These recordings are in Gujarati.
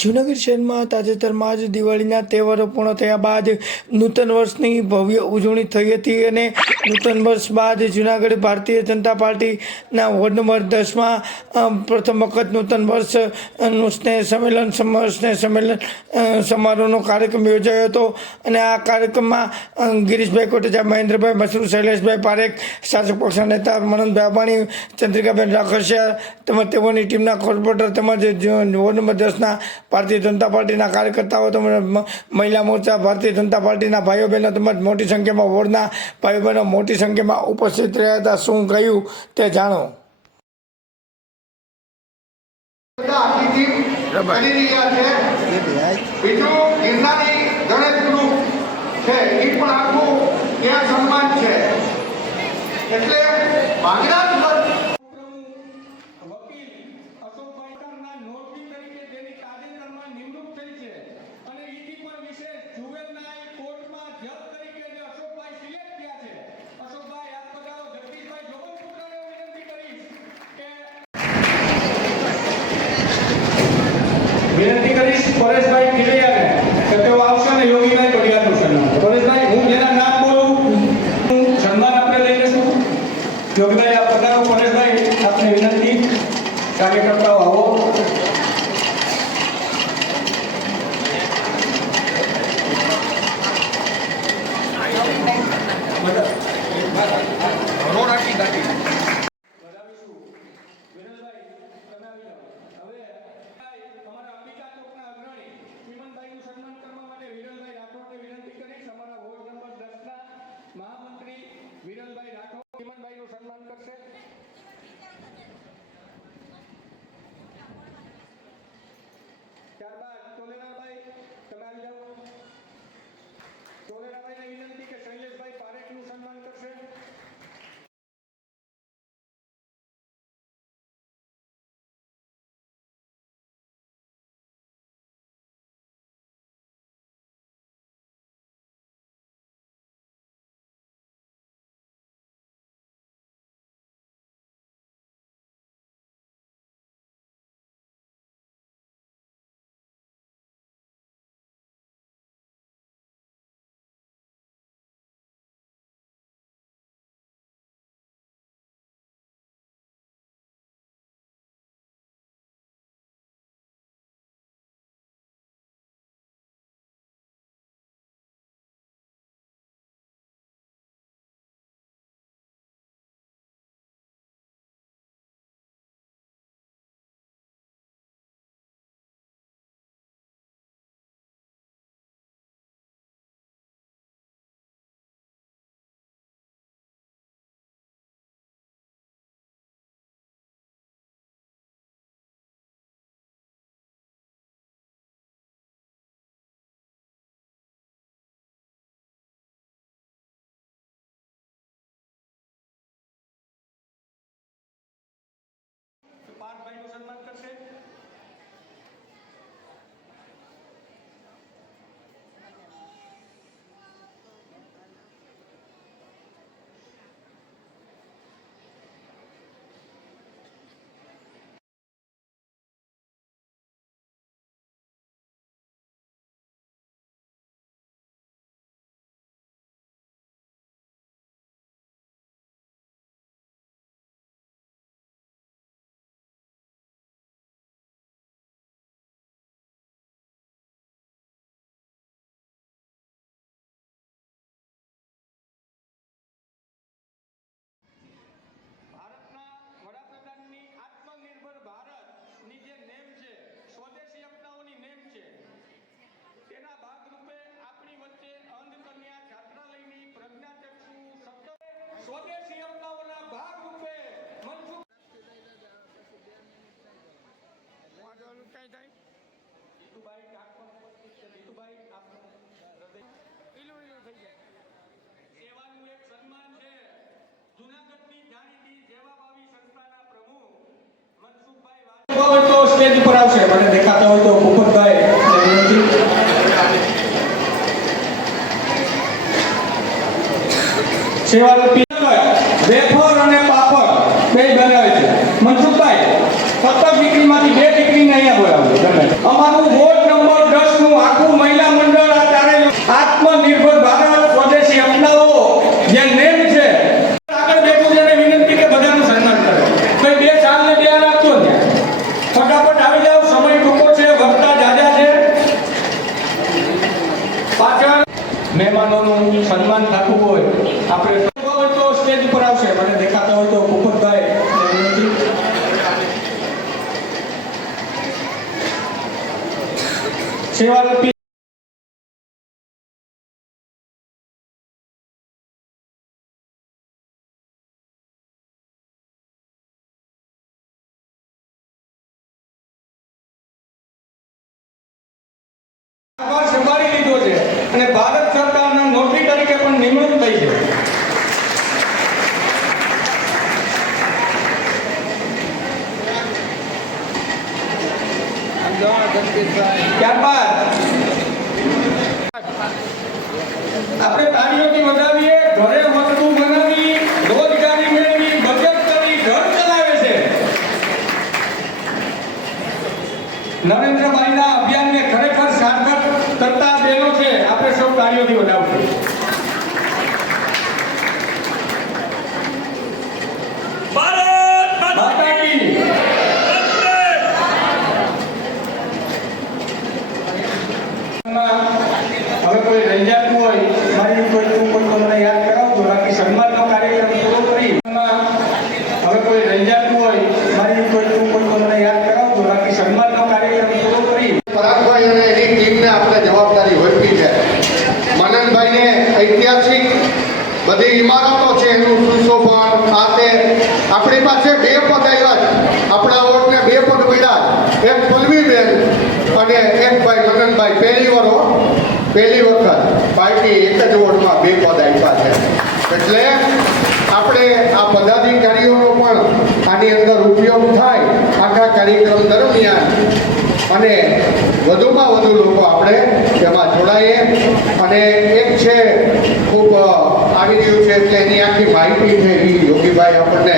જૂનાગઢ શહેરમાં તાજેતરમાં જ દિવાળીના તહેવારો પૂર્ણ થયા બાદ નૂતન વર્ષની ભવ્ય ઉજવણી થઈ હતી અને નૂતન વર્ષ બાદ જૂનાગઢ ભારતીય જનતા પાર્ટીના વોર્ડ નંબર દસમાં પ્રથમ વખત નૂતન વર્ષ સ્નેહ સંમેલન સમ- સ્નેહ સંમેલન સમારોહનો કાર્યક્રમ યોજાયો હતો. અને આ કાર્યક્રમમાં ગિરીશભાઈ કોટેજા, મહેન્દ્રભાઈ મસરૂ, શૈલેષભાઈ પારેખ, શાસક પક્ષના નેતા મનનભાઈ અબાણી, ચંદ્રિકાબેન રાખસિયા તેમજ તેઓની ટીમના કોર્પોરેટર તેમજ વોર્ડ નંબર દસના ભારતીય જનતા પાર્ટીના કાર્યકર્તાઓ તેમજ મહિલા મોરચા ભારતીય જનતા પાર્ટીના ભાઈઓ બહેનો તેમજ મોટી સંખ્યામાં વોર્ડના ભાઈઓ બહેનો મોટી સંખ્યામાં ઉપસ્થિત રહ્યા હતા. શું કહ્યું તે જાણો. છે ત્યાં સન્માન છે એટલે ભાગરાજ વકીલ અશોકભાઈ કરના નોટરી તરીકે જેની તાજેતરમાં નિમણૂક થઈ છે અને ઈથી પણ વિશેષ જુવેલનાઈ કોર્ટમાં જજ તરીકે જે અશોકભાઈ સિલેક્ટ થયા છે અશોકભાઈ હાથ પધારો જગદીશભાઈ જોગનપુત્રને હું વિનંતી કરીશ કે વિનંતી કરીશ પરેશભાઈ કિરૈયાને કે તેઓ આવશે અને યોગીભાઈ પડિયારનું સન્માન પરેશભાઈ હું જેના નામ બોલું હું સન્માન આપણે લઈ લેશું યોગીભાઈ આપ પધારો પરેશભાઈ આપને વિનંતી કાર્યકર્તાઓ આવો પાર્થભાઈનું સન્માન કરશે ભારતના વડાપ્રધાનની આત્મનિર્ભર ભારતની જે નેમ છે સ્વદેશી અપનાવવાની નેમ છે તેના ભાગરૂપે આપણી વચ્ચે અંધ કન્યા છાત્રાલયની પ્રજ્ઞાચક્ષુ શબ્દ સ્વદેશી અપનાવવાના ભાગરૂપે મનસુખ જીતુભાઈ ઠાકોર ઉપસ્થિત છે જીતુભાઈ આપનું હૃદય ઈલું ઈલું થઈ જાય સેવાનું એક સન્માન છે જૂનાગઢની જાણીતી સેવાભાવી સંસ્થાના પ્રમુખ મનસુખભાઈ વાઘ હોય સ્ટેજ પર આવશે. મને દેખાતા હોય તો ભૂપતભાઈ ભાઈ સેવાનું વેફર અને પાપડ બે બનાવે છે મનસુખભાઈ સત્તર ડિગ્રીમાંથી બે ડિગ્રીને અહીંયા બોલાવજો ગમે અમારું વોટ સેવારૂપી કારભાર સંભાળી લીધો છે આપણે તાળીઓથી વધાવીએ, ઘરે વસ્તુ બનાવી રોજગારી મેળવી, બચત કરી, ઘર ચલાવે છે. નરેન્દ્રભાઈના અભિયાનને ખરેખર સાર્થક કરતા બહેનો છે આપણે સૌ તાળીઓથી વધાવશું ભારત માતા માતા કી હવે કોઈ રંજાતું હોય મારી કોઈ તું કોઈ તો મને યાદ કરાવજો બાકી સન્માનનો કાર્યક્રમ પૂરો કરી હવે કોઈ રંજાતું હોય મારી કોઈ તું કોઈ તો મને યાદ કરાવજો બાકી સન્માનનો કાર્યક્રમ પૂરો કરી પરાગભાઈ અને એની ટીમને આપણે જવાબદારી હોપી છે મનનભાઈને ઐતિહાસિક બધી ઇમારતો છે એનું સુશોભન આ તે આપણી પાસે બે પદ આવ્યા છે. આપણા ઓર્ડને બે પદ મળ્યા. એક પલ્લવીબેન અને એક ભાઈ મનનભાઈ પહેલી વાર પહેલી વખત પાર્ટી એક જ વોર્ડમાં બે પદ આપ્યા છે. એટલે આપણે આ પદાધિકારીઓનો પણ આની અંદર ઉપયોગ થાય આખા કાર્યક્રમ દરમિયાન. અને વધુમાં વધુ લોકો આપણે તેમાં જોડાઈએ. અને એક છે ખૂબ આવી રહ્યું છે એટલે એની આખી માહિતી છે એ યોગીભાઈ આપણને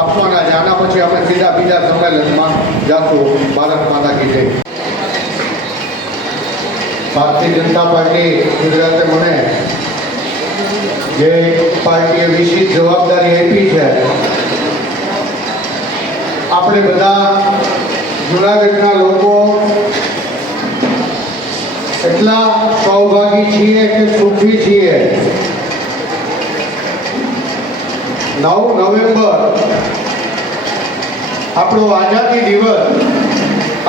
આપવાના છે. પછી આપણે સીધા બીજા સંમેલનમાં જાશું ભારત માતા કી ભારતીય જનતા પાર્ટી ગુજરાતે મને જે પાર્ટીએ વિશેષ જવાબદારી આપી છે, આપણે બધા જુનાગઢના લોકો એટલા સૌભાગી છીએ કે સુખી છીએ. નવ નવેમ્બર. આપણો આઝાદી દિવસ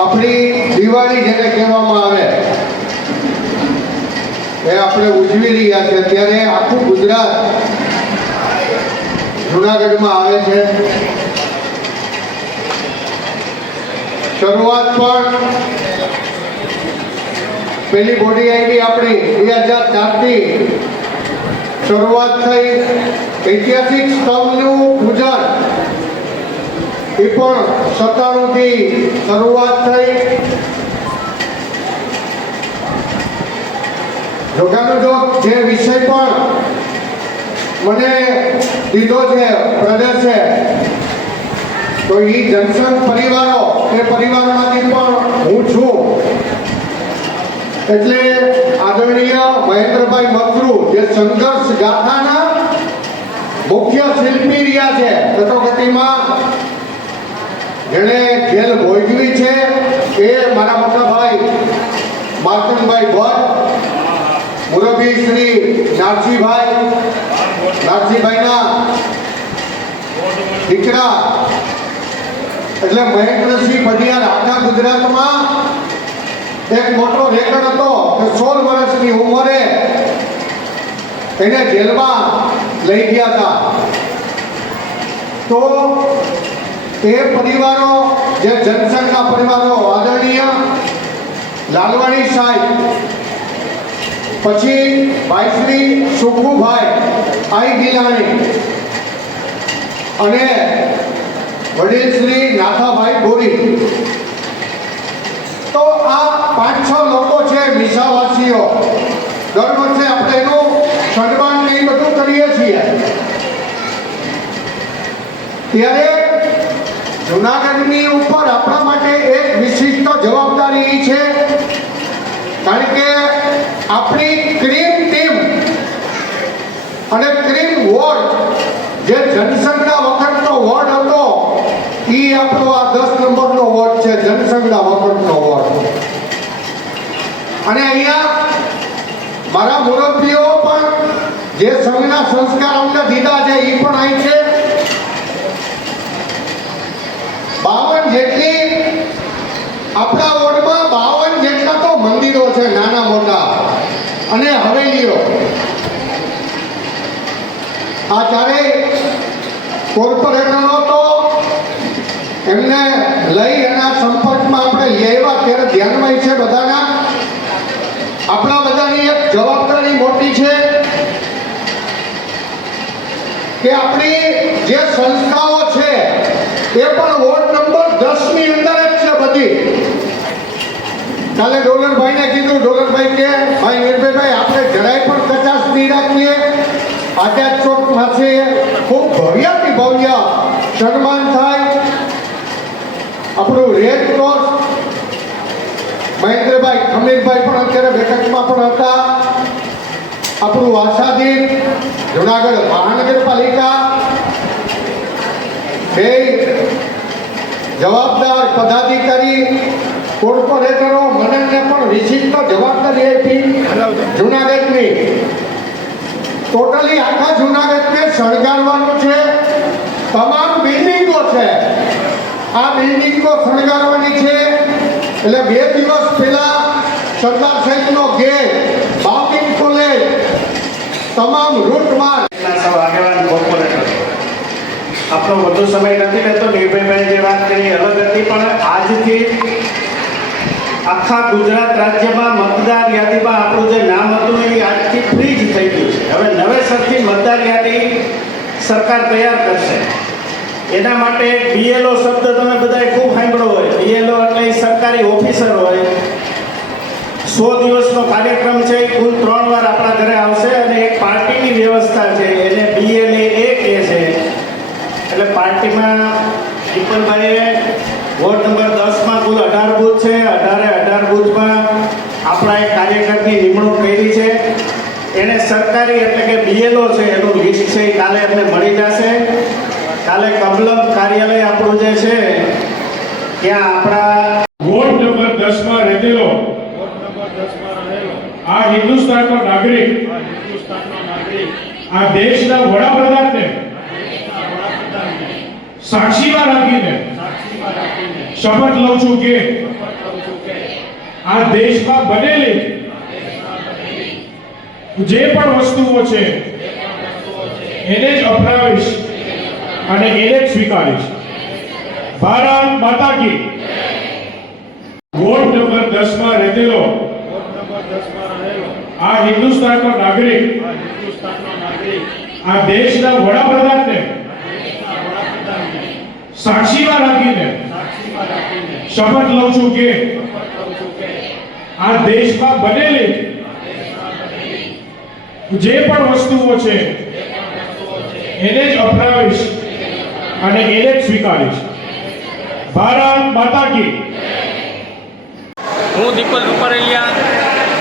આપણી દિવાળી જેને કહેવામાં આવે, એ આપણે ઉજવી રહ્યા છે ત્યારે આખું ગુજરાત જુનાગઢમાં આવે છે. શરૂઆત પણ પેલી બોડી આવી આપણી, બે હજાર ચારથી શરૂઆત થઈ ઐતિહાસિક સ્તંભનું પૂજન. એ પણ સત્તાણુંથી શરૂઆત થઈ. જોગાનુજોગ જે વિષય પણ મને દીધો છે પ્રદેશ છે, તો એ જનસંઘ પરિવારો તે પરિવારમાંથી પણ હું છું. એટલે આદરણીય મહેન્દ્રભાઈ મકરુ, જે સંઘર્ષ ગાથાના મુખ્ય શિલ્પી રહ્યા છે, કટોકટીમાં જેણે જેલ ભોગવી છે એ મારા મોટા ભાઈ માર્કનભાઈ ભટ્ટ, મુરબી શ્રી નારજીભાઈ, નારજીભાઈના દીકરા, એટલે મહેન્દ્રસિંહ પડિયાર આખા ગુજરાતમાં એક મોટો રેકર્ડ હતો કે સોળ વર્ષની ઉંમરે એને જેલમાં લઈ ગયા હતા. તો એ પરિવારો, જે જનસંઘના પરિવારો, આદરણીય લાલવાણી સાહેબ, પછી ભાઈશ્રી સુખુભાઈ, આઈ ગિલાણી અને વડીલ શ્રી નાથાભાઈ ગોરી તો આ પાંચ છ લોકો દર વર્ષે આપણે એનું સન્માન ને બધું કરીએ છીએ. ત્યારે જુનાગઢની ઉપર આપણા માટે એક વિશિષ્ટ જવાબદારી છે, કારણ કે આપણી ક્રીમ ટીમ અને ક્રીમ વોર્ડ જે જનસંઘના વખતનો વોર્ડ હતો એ આપણો આ દસ નંબરનો વોર્ડ છે જનસંઘના વોર્ડ અને અહીંયા મારા મુરબ્બીઓ પણ જે સંઘના સંસ્કાર અમને દીધા છે એ પણ અહીં છે. બાવન જેટલી આપણા વોર્ડમાં બાવન જેટલા તો મંદિરો છે, નાના મોટા અને હવેલીઓ. આ જ્યારે કોર્પોરેટરો તો એમને લઈ એના સંપર્કમાં આપણે લેવા ત્યારે ધ્યાનમાં છે બધાને. આપણી જે સંસ્થાઓ છે, એ પણ વોર્ડ નંબર દસની અંદર જ છે બધી. કાલે ડોલરભાઈને કીધું ડોલરભાઈ કે, ભાઈ નિર્ભયભાઈ આપણે જરાય પણ કચાશ નહીં રાખીએ. આઝાદ ચોક પાસે ખૂબ ભવ્યથી ભવ્ય સન્માન થાય. આપણું રેડ ક્રોસ મહેન્દ્રભાઈ ખમીરભાઈ પણ અત્યારે બેઠકમાં પણ હતા. આપણું આશાદીન જુનાગઢ મહાનગરપાલિકા બે જવાબદાર પદાધિકારી, કોર્પોરેટરો, મનનને પણ વિશિષ્ટ જવાબદારી આપી જુનાગઢની. ટોટલી આખા જુનાગઢને શણગારવાનું છે. તમામ બિલ્ડિંગો છે. આ બિલ્ડિંગો શણગારવાની છે. એટલે બે દિવસ પહેલા સરદાર સાહેબનો ગેટ બાઉન્ડિંગ કોલેજ તમામ રૂટમાં ના સૌ આગેવાન કોર્પોરેટર આપણો વધુ સમય નથી રહેતો નિર્ભયભાઈ જે વાત કરી, અલગ હતી, પણ આજથી આખા ગુજરાત રાજ્યમાં મતદાર યાદીમાં આપણું જે નામ હતું એ આજથી ફ્રી જ થઈ ગયું છે. હવે નવેસરથી મતદાર યાદી સરકાર તૈયાર કરશે. એના માટે બીએલઓ શબ્દ તમે બધાએ ખૂબ સાંભળ્યો હોય. બીએલઓ એટલે સરકારી ઓફિસર હોય. સો દિવસનો કાર્યક્રમ છે. કુલ ત્રણ વાર આપણા ઘરે આવશે અને એક પાર્ટીની વ્યવસ્થા છે. એને બીએલએ એ કહે છે એટલે પાર્ટીમાં દીપનભાઈએ વોર્ડ નંબર દસમાં કુલ અઢાર બૂથ છે. અઢારે અઢાર બૂથમાં આપણા એક કાર્યકરની નિમણૂક કરી છે. એને સરકારી એટલે કે બીએલઓ છે એનું લિસ્ટ છે કાલે એમને મળી જશે. કાલે કમલમ કાર્યાલય આપણું જે છે, ત્યાં આપણા વોર્ડ નંબર દસમાં રહેલો. આ હિન્દુસ્તાનનો નાગરિક. આ દેશના વડાપ્રધાનને સાક્ષીમાં રાખીને શપથ લઉં છું કે આ દેશમાં બનેલી જે પણ વસ્તુઓ છે, એને જ અપનાવીશ અને એને જ સ્વીકારીશ. ભારત માતા કી વોટ નંબર દસમાં રહેલો આ હિન્દુસ્તાનનો નાગરિક, આ દેશના વડાપ્રધાનને સાક્ષીમાં રાખીને શપથ લઉં છું કે આ દેશમાં બનેલી જે પણ વસ્તુઓ છે, એને જ અપનાવીશ અને એને જ સ્વીકારીશ. ભારત માતા કી હું દીપક રૂપારેલિયા,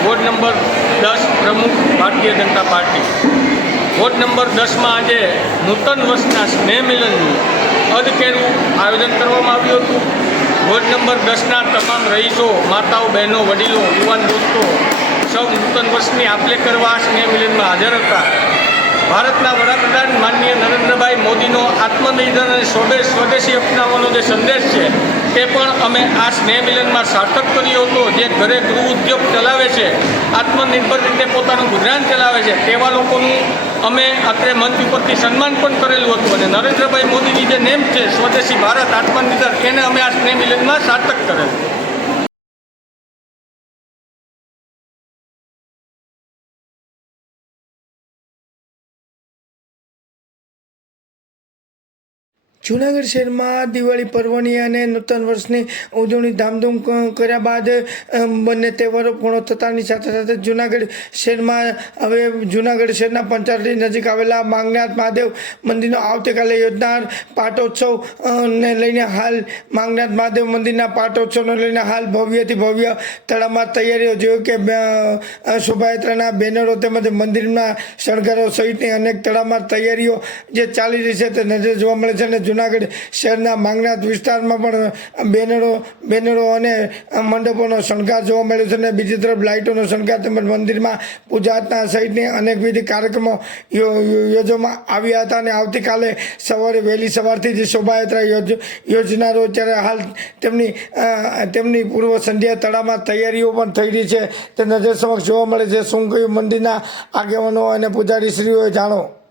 વોર્ડ નંબર દસ પ્રમુખ Bharatiya Janata party. Ward number દસમાં આજે નૂતન વર્ષના સ્નેહ મિલનનું અધકેરું આયોજન કરવામાં આવ્યું હતું. વોર્ડ નંબર દસના તમામ રહીશો, માતાઓ, બહેનો, વડીલો, યુવાન દોસ્તો, સૌ નૂતન વર્ષની આપલે કરવા સ્નેહ મિલનમાં હાજર હતા. ભારતના વડાપ્રધાન માનનીય નરેન્દ્રભાઈ મોદીનો આત્મનિર્ભર અને સ્વદેશ સ્વદેશી અપનાવવાનો જે સંદેશ છે, તે પણ અમે આ સ્નેહ મિલનમાં સાર્થક કર્યો હતો. જે ઘરે ગૃહ ઉદ્યોગ ચલાવે છે, આત્મનિર્ભર રીતે પોતાનું ગુજરાન ચલાવે છે, તેવા લોકોનું અમે અત્રે મંચ ઉપરથી સન્માન પણ કરેલું હતું અને નરેન્દ્રભાઈ મોદીની જે નેમ છે સ્વદેશી ભારત આત્મનિર્ભર, એને અમે આ સ્નેહ મિલનમાં સાર્થક કરેલું. જૂનાગઢ શહેરમાં દિવાળી પર્વની અને નૂતન વર્ષની ઉજવણી ધામધૂમ કર્યા બાદ બંને તહેવારો પૂર્ણ થતાની સાથે સાથે જૂનાગઢ શહેરમાં, હવે જૂનાગઢ શહેરના પંચાયતની નજીક આવેલા માંગનાથ મહાદેવ મંદિરનો આવતીકાલે યોજનાર પાટોત્સવ ને લઈને હાલ માંગનાથ મહાદેવ મંદિરના પાટોત્સવને લઈને હાલ ભવ્યથી ભવ્ય તળાવમાં તૈયારીઓ જેવી કે શોભાયાત્રાના બેનરો તેમજ મંદિરના શણગારો સહિતની અનેક તળાવમાં તૈયારીઓ જે ચાલી રહી છે તે નજરે જોવા મળે છે અને જૂનાગઢ શહેરના માંગનાથ વિસ્તારમાં પણ બેનરો બેનરો અને મંડપોનો શણગાર જોવા મળ્યો છે અને બીજી તરફ લાઇટોનો શણગાર તેમજ મંદિરમાં પૂજા અર્ચના સહિતની અનેકવિધ કાર્યક્રમો યોજવામાં આવ્યા હતા અને આવતીકાલે સવારે વહેલી સવારથી જે શોભાયાત્રા યોજ, યોજનારો ત્યારે હાલ તેમની તેમની પૂર્વ સંધ્યા તળામાં તૈયારીઓ પણ થઈ રહી છે. તે નજર સમક્ષ જોવા મળે છે. શું મંદિરના આગેવાનો અને પૂજારીશ્રીઓએ જાણો?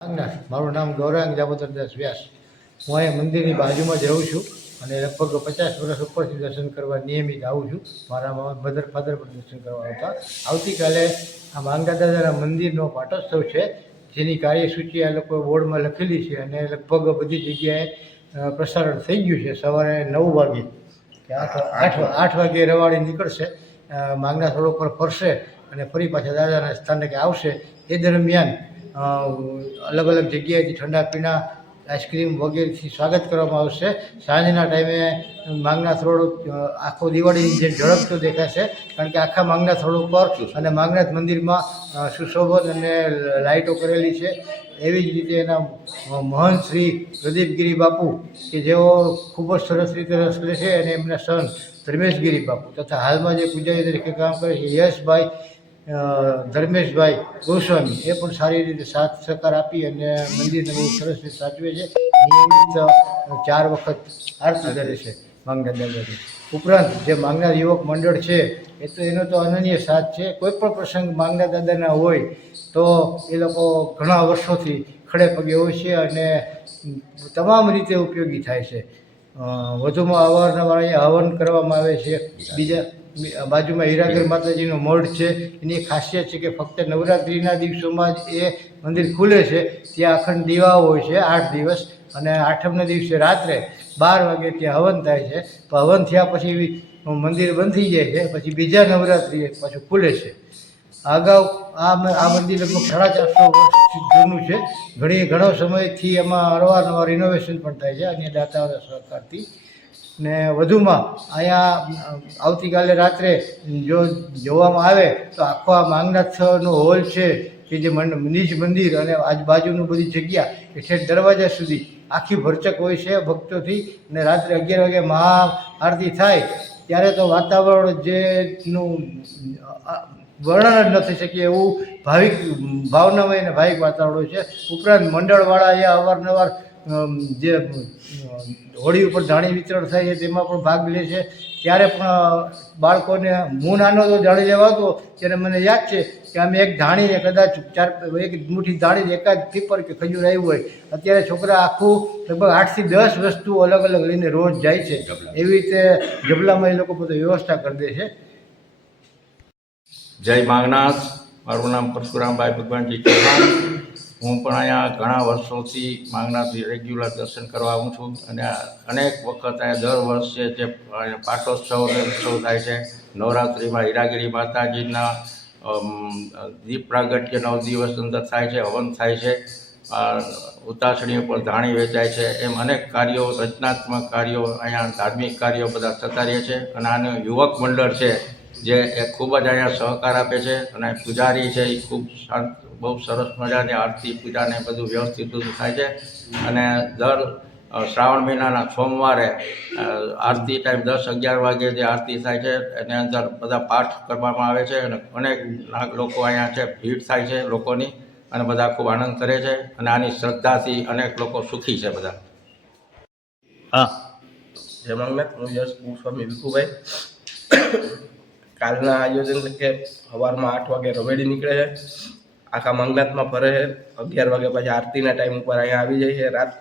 નાગનાથ મારું નામ ગૌરાંગ જામોદરદાસ વ્યાસ. હું અહીંયા મંદિરની બાજુમાં જ રહું છું અને લગભગ પચાસ વર્ષ ઉપરથી દર્શન કરવા નિયમિત આવું છું. મારા મધર ફાધર પણ દર્શન કરવા આવતા. આવતીકાલે આ માંગા દાદાના મંદિરનો પાટોત્સવ છે, જેની કાર્યસૂચિ આ લોકોએ બોર્ડમાં લખેલી છે અને લગભગ બધી જગ્યાએ પ્રસારણ થઈ ગયું છે. સવારે નવ વાગે કે આઠ આઠ આઠ વાગે રવાડી નીકળશે. માંગના થોડો પર ફરશે અને ફરી પાછા દાદાના સ્થાનકે આવશે. એ દરમિયાન અલગ અલગ જગ્યાએથી ઠંડા પીણા, આઈસ્ક્રીમ વગેરેથી સ્વાગત કરવામાં આવશે. સાંજના ટાઈમે માંગનાથ થોડો આખો દિવાળીની જે ઝડપતો દેખાશે, કારણ કે આખા માંગના થોડ ઉપર અને માંગનાથ મંદિરમાં સુશોભન અને લાઇટો કરેલી છે. એવી જ રીતે એના મહંત શ્રી પ્રદીપગીરી બાપુ, કે જેઓ ખૂબ જ સરસ રીતે રસ લે છે અને એમના સન ધર્મેશગીરી બાપુ તથા હાલમાં જે પૂજારી તરીકે કામ કરે છે, યશભાઈ ધર્મેશભાઈ ગોસ્વામી, એ પણ સારી રીતે સાથ સહકાર આપી અને મંદિરને બહુ સરસ રીતે સાચવે છે. નિયમિત ચાર વખત આરતી કરે છે માંગના દાદાની ઉપરાંત જે માંગના યુવક મંડળ છે, એ તો એનો તો અનન્ય સાથ છે. કોઈ પણ પ્રસંગ માંગના દાદાના હોય, તો એ લોકો ઘણા વર્ષોથી ખડે પગે હોય છે અને તમામ રીતે ઉપયોગી થાય છે. વધુમાં અવારનવાર અહીંયા હવન કરવામાં આવે છે. બીજા બાજુમાં હીરાગર માતાજીનો મઢ છે. એની ખાસિયત છે કે ફક્ત નવરાત્રિના દિવસોમાં જ એ મંદિર ખુલે છે. ત્યાં અખંડ દીવાઓ હોય છે, આઠ દિવસ. અને આઠમના દિવસે રાત્રે બાર વાગે ત્યાં હવન થાય છે. તો હવન થયા પછી મંદિર બંધ થઈ જાય છે. પછી બીજા નવરાત્રિએ પાછું ખુલે છે. અગાઉ આ આ મંદિર લગભગ સાડા ચારસો વર્ષ જૂનું છે. ઘણી ઘણો સમયથી એમાં અવારનવાર રિનોવેશન પણ થાય છે. અન્ય દાતાઓના સહકારથી. ને વધુમાં અહીંયા આવતીકાલે રાત્રે જો જોવામાં આવે તો આખો આ માંગનાથનો હોલ છે કે જે મંડ- નિજ મંદિર અને આજુબાજુનું બધી જગ્યા એ છેક દરવાજા સુધી આખી ભરચક હોય છે ભક્તોથી અને રાત્રે અગિયાર વાગે મહા આરતી થાય ત્યારે તો વાતાવરણ જેનું વર્ણન જ ન થઈ શકે એવું ભાવિક, ભાવનામય અને ભાવિક વાતાવરણ હોય છે. ઉપરાંત મંડળવાળા અહીંયા અવારનવાર જે હોળી ઉપર ધાણી વિતરણ થાય છે તેમાં પણ ભાગ લે છે. ત્યારે પણ બાળકોને હું નાનો તો જાણી લેવાતો ત્યારે મને યાદ છે કે અમે એક ધાણીને કદાચ ચાર એક મુઠ્ઠી ધાણીને એકાદ પીપર કે ખજૂર આવ્યું હોય અત્યારે છોકરા આખું લગભગ આઠથી દસ વસ્તુ અલગ અલગ લઈને રોજ જાય છે. એવી રીતે જબલામાં એ લોકો બધું વ્યવસ્થા કરી દે છે. જય માંગનાથ. મારું નામ પરશુરામભાઈ ભગવાનજી ચૌહાણ. હું પણ અહીંયા ઘણા વર્ષોથી માંગનાથી રેગ્યુલર દર્શન કરવા આવું છું અને અનેક વખત અહીંયા દર વર્ષે જે પાટોત્સવ ઉત્સવ થાય છે, નવરાત્રિમાં હીરાગીરી માતાજીના દીપ પ્રાગટ્ય નવ દિવસ અંદર થાય છે, હવન થાય છે ઉતાસણીઓ ઉતાસણી ઉપર ધાણી વેચાય છે, એમ અનેક કાર્યો, રચનાત્મક કાર્યો, અહીંયા ધાર્મિક કાર્યો બધા થતા રહે છે અને આનું યુવક મંડળ છે જે એ ખૂબ જ અહીંયા સહકાર આપે છે અને પૂજારી છે એ ખૂબ શાંત બહુ સરસ મજાની આરતી પૂજાને બધું વ્યવસ્થિત બધું થાય છે. અને દર શ્રાવણ મહિનાના સોમવારે આરતી ટાઈમ દસ અગિયાર વાગે જે આરતી થાય છે એની અંદર બધા પાઠ કરવામાં આવે છે અને અનેક લોકો અહીંયા છે ભીડ થાય છે લોકોની અને બધા ખૂબ આનંદ કરે છે અને આની શ્રદ્ધાથી અનેક લોકો સુખી છે બધા. હા. જય માંગનાથ હું યશ સ્વામી વિકુભાઈ કાલના આયોજન તરીકે સવારમાં આઠ વાગે રવેડી નીકળે છે. આખા મંગનાથમાં ફરે છે. અગિયાર વાગે પછી આરતીના ટાઈમ ઉપર અહીંયા આવી જાય છે. રાત